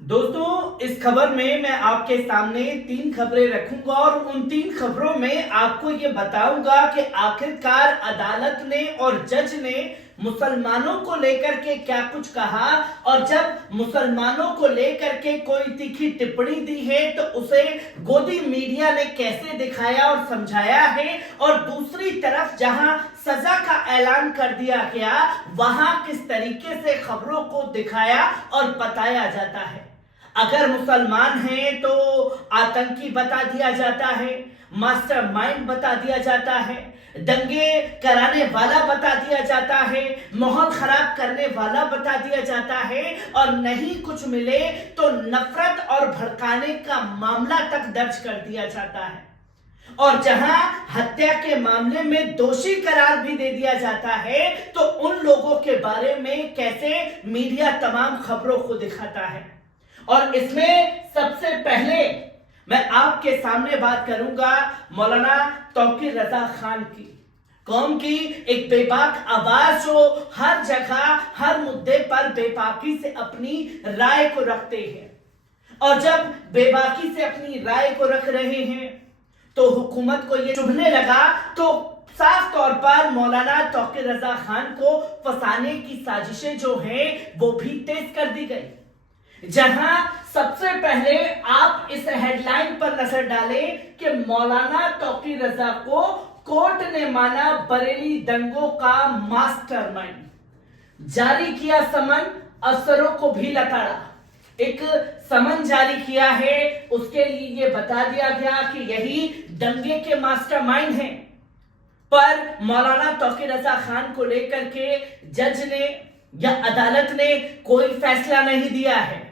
दोस्तों, इस खबर में मैं आपके सामने 3 खबरें रखूंगा और उन 3 खबरों में आपको ये बताऊंगा कि आखिरकार अदालत ने और जज ने मुसलमानों को लेकर के क्या कुछ कहा और जब मुसलमानों को लेकर के कोई तीखी टिप्पणी दी है तो उसे गोदी मीडिया ने कैसे दिखाया और समझाया है, और दूसरी तरफ जहां सजा का ऐलान कर दिया गया वहां किस तरीके से खबरों को दिखाया और बताया जाता है। अगर मुसलमान हैं तो आतंकी बता दिया जाता है, मास्टरमाइंड बता दिया जाता है, दंगे कराने वाला बता दिया जाता है, माहौल खराब करने वाला बता दिया जाता है, और नहीं कुछ मिले तो नफरत और भड़काने का मामला तक दर्ज कर दिया जाता है। और जहां हत्या के मामले में दोषी करार भी दे दिया जाता है तो उन लोगों के बारे में कैसे मीडिया तमाम खबरों को दिखाता है। और इसमें सबसे पहले मैं आपके सामने बात करूंगा मौलाना तौकीर रजा खान की, कौम की एक बेबाक आवाज जो हर जगह हर मुद्दे पर बेबाकी से अपनी राय को रखते हैं। और जब बेबाकी से अपनी राय को रख रहे हैं तो हुकूमत को यह चुभने लगा तो साफ तौर पर मौलाना तौकीर रजा खान को फंसाने की साजिशें जो हैं वो भी तेज कर दी गई। जहां सबसे पहले आप इस हेडलाइन पर नजर डालें कि मौलाना तौकीर रजा को कोर्ट ने माना बरेली दंगों का मास्टरमाइंड। जारी किया समन, अफसरों को भी लताड़ा। एक समन जारी किया है, उसके लिए ये बता दिया गया कि यही दंगे के मास्टरमाइंड हैं। पर मौलाना तौकीर रजा खान को लेकर के जज ने या अदालत ने कोई फैसला नहीं दिया है,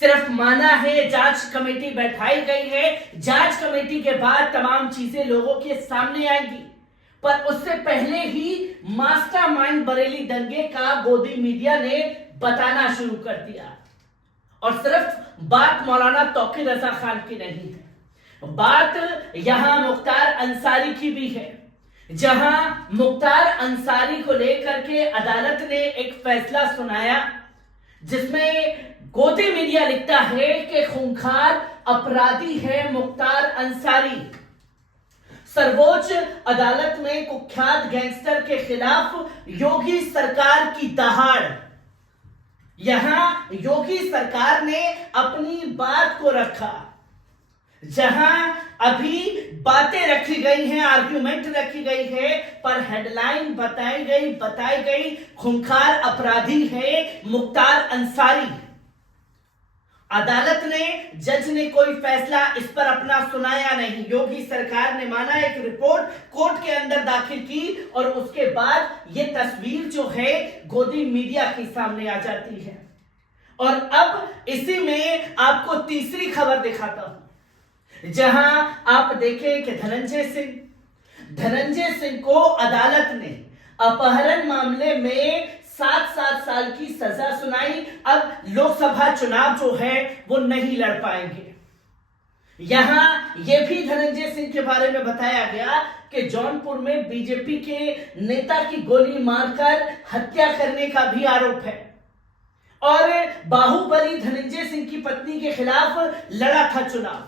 सिर्फ माना है। जांच कमेटी बैठाई गई है, जांच कमेटी के बाद तमाम चीजें लोगों के सामने आएंगी। पर उससे पहले ही मास्टरमाइंड बरेली दंगे का गोदी मीडिया ने बताना शुरू कर दिया। और सिर्फ बात मौलाना तौकीर रजा खान की नहीं है, बात यहां मुख्तार अंसारी की भी है। जहां मुख्तार अंसारी को लेकर के अदालत ने एक फैसला सुनाया जिसमें गोदी मीडिया लिखता है कि खूंखार अपराधी है मुख्तार अंसारी। सर्वोच्च अदालत में कुख्यात गैंगस्टर के खिलाफ योगी सरकार की दहाड़। यहां योगी सरकार ने अपनी बात को रखा। जहां अभी बातें रखी गई हैं, आर्ग्यूमेंट रखी गई है, पर हेडलाइन बताई गई खूंखार अपराधी है मुख्तार अंसारी। अदालत ने, जज ने कोई फैसला इस पर अपना सुनाया नहीं। योगी सरकार ने माना, एक रिपोर्ट कोर्ट के अंदर दाखिल की और उसके बाद ये तस्वीर जो है गोदी मीडिया के सामने आ जाती है। और अब इसी में आपको तीसरी खबर दिखाता हूं, जहां आप देखें कि धनंजय सिंह को अदालत ने अपहरण मामले में 7 साल की सजा सुनाई। अब लोकसभा चुनाव जो है वो नहीं लड़ पाएंगे। यहां यह भी धनंजय सिंह के बारे में बताया गया कि जौनपुर में बीजेपी के नेता की गोली मारकर हत्या करने का भी आरोप है। और बाहुबली धनंजय सिंह की पत्नी के खिलाफ लड़ा था चुनाव।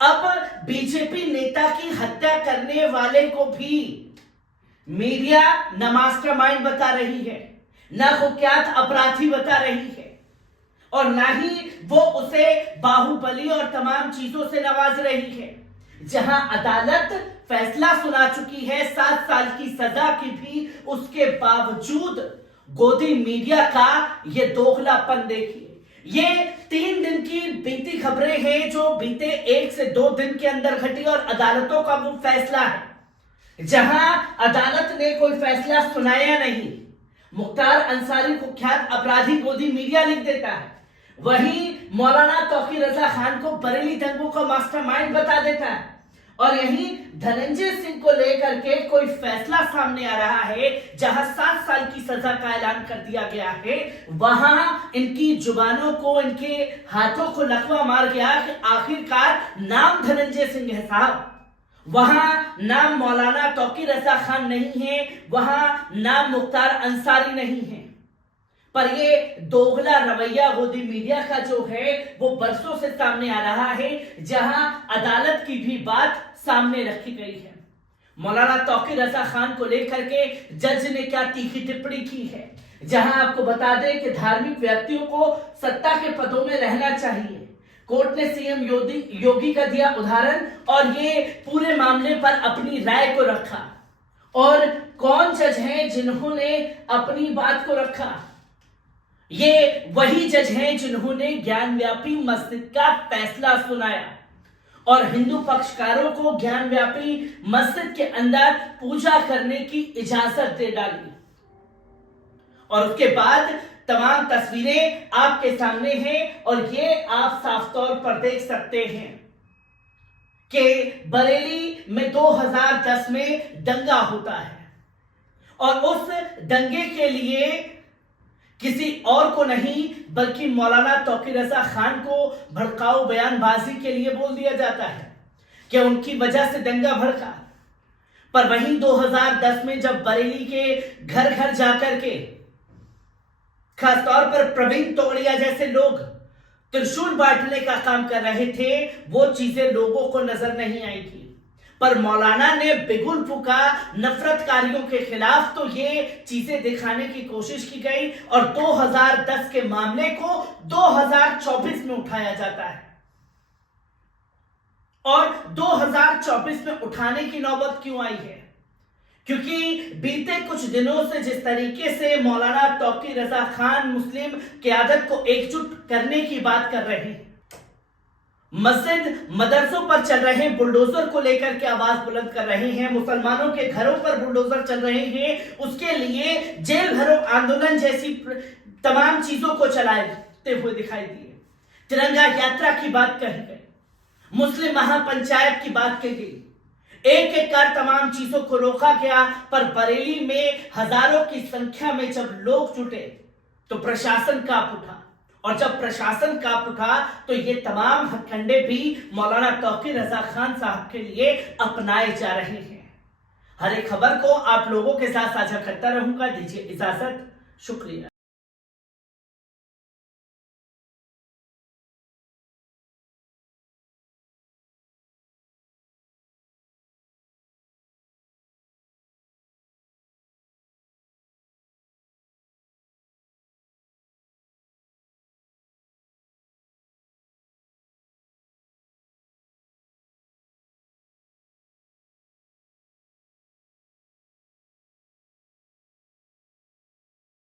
अब बीजेपी नेता की हत्या करने वाले को भी मीडिया न मास्टरमाइंड बता रही है, न कुख्यात अपराधी बता रही है, और न ही वो उसे बाहुबली और तमाम चीजों से नवाज रही है। जहां अदालत फैसला सुना चुकी है 7 साल की सजा की भी, उसके बावजूद गोदी मीडिया का ये दोगलापन देखिए। ये 3 दिन की बीती खबरें हैं जो बीते 1 से 2 दिन के अंदर घटी, और अदालतों का वो फैसला है जहां अदालत ने कोई फैसला सुनाया नहीं। मुख्तार अंसारी कुख्यात अपराधी गोदी मीडिया लिख देता है, वहीं मौलाना तौकीर रजा खान को बरेली दंगों का मास्टरमाइंड बता देता है। और यहीं धनंजय सिंह को लेकर के कोई फैसला सामने आ रहा है जहां 7 साल की सजा का ऐलान कर दिया गया है, वहां इनकी जुबानों को, इनके हाथों को लकवा मार गया कि आखिरकार नाम धनंजय सिंह है साहब, वहां नाम मौलाना तौकीर रजा खान नहीं है, वहां नाम मुख्तार अंसारी नहीं है। पर ये दोगला रवैया गोदी मीडिया का जो है वो बरसों से सामने आ रहा है, जहां अदालत की भी बात सामने रखी गई है। मौलाना तौकीर रजा खान को लेकर के जज ने क्या तीखी टिप्पणी की है, जहां आपको बता दें कि धार्मिक व्यक्तियों को सत्ता के पदों में रहना चाहिए। कोर्ट ने सीएम योगी का दिया उदाहरण और ये पूरे मामले पर अपनी राय को रखा। और कौन जज हैं जिन्होंने अपनी बात को रखा? ये वही जज हैं जिन्होंने ज्ञानव्यापी मस्जिद का फैसला सुनाया और हिंदू पक्षकारों को ज्ञानव्यापी मस्जिद के अंदर पूजा करने की इजाजत दे डाली। और उसके बाद तमाम तस्वीरें आपके सामने हैं और ये आप साफ तौर पर देख सकते हैं कि बरेली में 2010 में दंगा होता है और उस दंगे के लिए किसी और को नहीं बल्कि मौलाना तौकीर रजा खान को भड़काऊ बयानबाजी के लिए बोल दिया जाता है कि उनकी वजह से दंगा भड़का। पर वहीं 2010 में जब बरेली के घर घर जाकर के खासतौर पर प्रवीण तोगड़िया जैसे लोग त्रिशूल बांटने का काम कर रहे थे, वो चीजें लोगों को नजर नहीं आई थी। पर मौलाना ने बिगुल फूका नफरतकारियों के खिलाफ, तो ये चीजें दिखाने की कोशिश की गई और 2010 के मामले को 2024 में उठाया जाता है। और 2024 में उठाने की नौबत क्यों आई है? क्योंकि बीते कुछ दिनों से जिस तरीके से मौलाना तौकीर रजा खान मुस्लिम क़यादत को एकजुट करने की बात कर रहे हैं, मस्जिद मदरसों पर चल रहे बुलडोजर को लेकर के आवाज बुलंद कर रहे हैं, मुसलमानों के घरों पर बुलडोजर चल रहे हैं, उसके लिए जेल भरो आंदोलन जैसी तमाम चीजों को चलाते हुए दिखाई दिए। तिरंगा यात्रा की बात कही गई, मुस्लिम महापंचायत की बात की गई, एक एक कर तमाम चीजों को रोका गया। पर बरेली में हजारों की संख्या में जब लोग जुटे तो प्रशासन कांप उठा और जब प्रशासन कांप उठा तो ये तमाम हथकंडे भी मौलाना तौकीर रजा खान साहब के लिए अपनाए जा रहे हैं। हर एक खबर को आप लोगों के साथ साझा करता रहूंगा। दीजिए इजाजत, शुक्रिया।